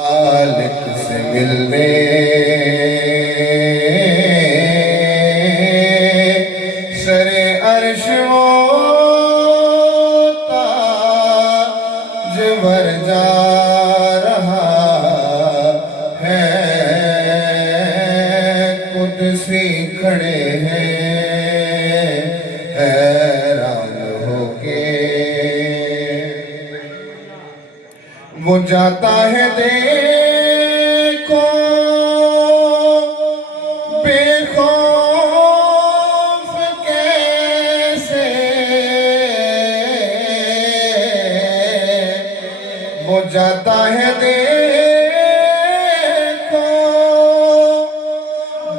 خالق سے ملنے سر عرش و تاج بھر جا رہا ہے۔ قدسی کھڑے ہیں حیران ہو کے، وہ جاتا ہے دیکھو بے خوف کیسے، وہ جاتا ہے دیکھو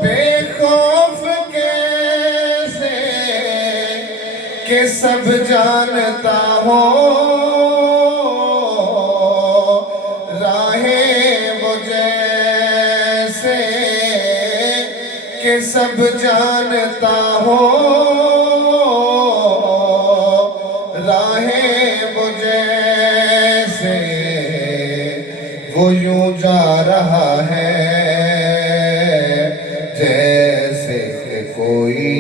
بے خوف کیسے، کہ سب جانتا ہو کہ سب جانتا ہو راہیں وہ جیسے، وہ یوں جا رہا ہے جیسے کہ کوئی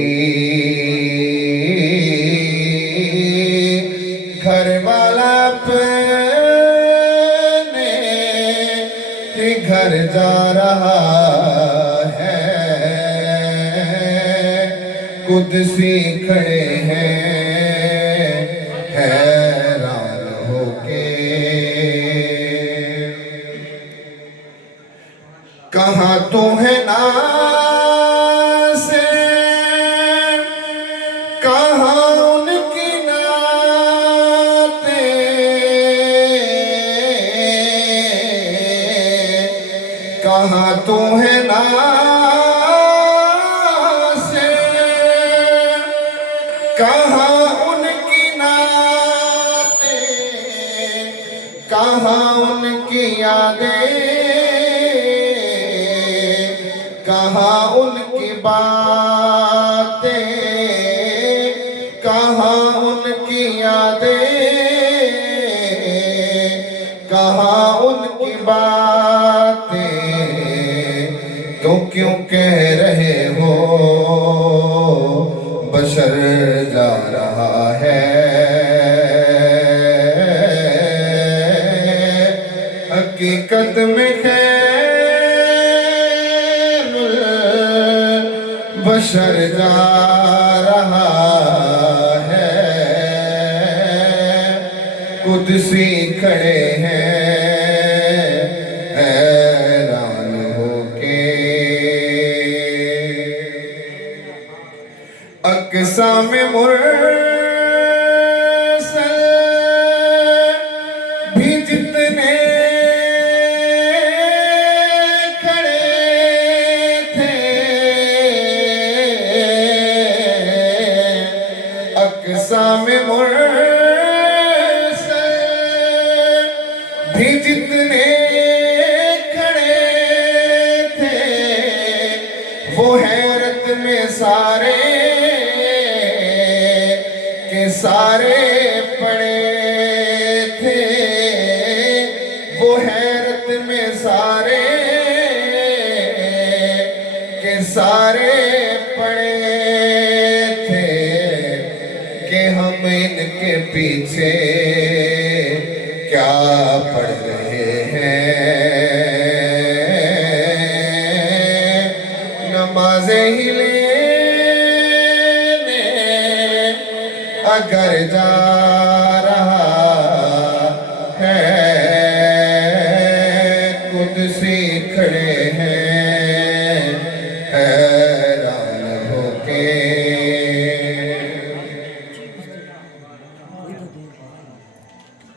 گھر والا اپنے ہی گھر جا رہا ہے۔ قدسی کھڑے ہیں حیران ہو کے، کہاں تو ہے ناصر، کہاں ان کی نعتیں، کہاں تو ہے کہاں ان کی نعتیں، کہاں ان کی یادیں، کہاں ان کی باتیں، کہاں ان کی یادیں، کہاں ان کی باتیں، تو کیوں کہہ رہے ہو بشر جا رہا ہے۔ حقیقت میں خیر البشر جا رہا ہے۔ قدسی کھڑے ہیں حیران ہو کے، اقصا میں مرسل بھی جتنے کھڑے تھے، اقصا میں مرسل بھی جتنے کھڑے تھے، وہ حیرت میں سارے سارے پڑے تھے، وہ حیرت میں سارے کے سارے پڑے تھے، کہ ہم ان کے پیچھے کیا پڑ رہے ہیں۔ نمازیں ہی اگر جا رہا ہے، قدسی کھڑے ہیں حیران ہو کے،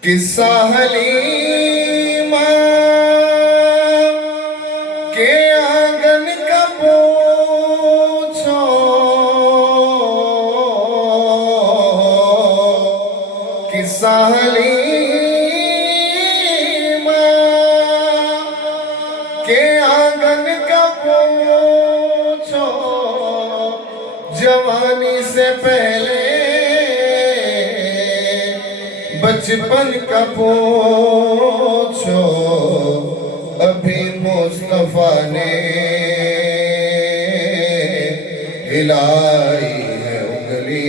قصہ حلیمہ کے آنگن کا پوچھو، قصہ حلیمہ کے آنگن کا پوچھو، جوانی سے پہلے بچپن کا پوچھو، مصطفیٰ نے ہلائی ہے انگلی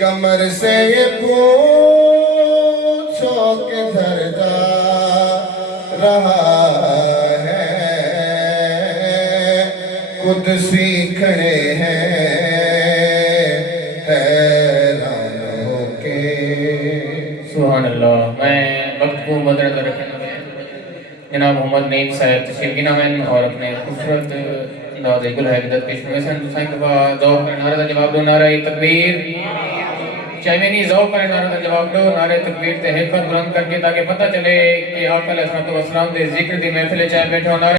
کمر سے یہ پوچھو کدھر جا رہا ہے قدسی کھڑے ہیں حیران ہو کے سبحان اللہ. میں وقت کو مدنظر رکھنے جناب محمد نعیم صاحب تشریف گنا میں اور اپنے خوبصورت انداز گل ہے بدت پیش میں سن سائیں دفعہ ذوق پر نعرہ کا جواب دو نعرہ تکبیر چاہے میں نہیں ذوق پر نعرہ کا جواب دو نعرہ تکبیر تے حکمت بلند کر کے تاکہ پتہ چلے کہ آقا علیہ السلام دے ذکر دی محفل چاہے بیٹھو نعرہ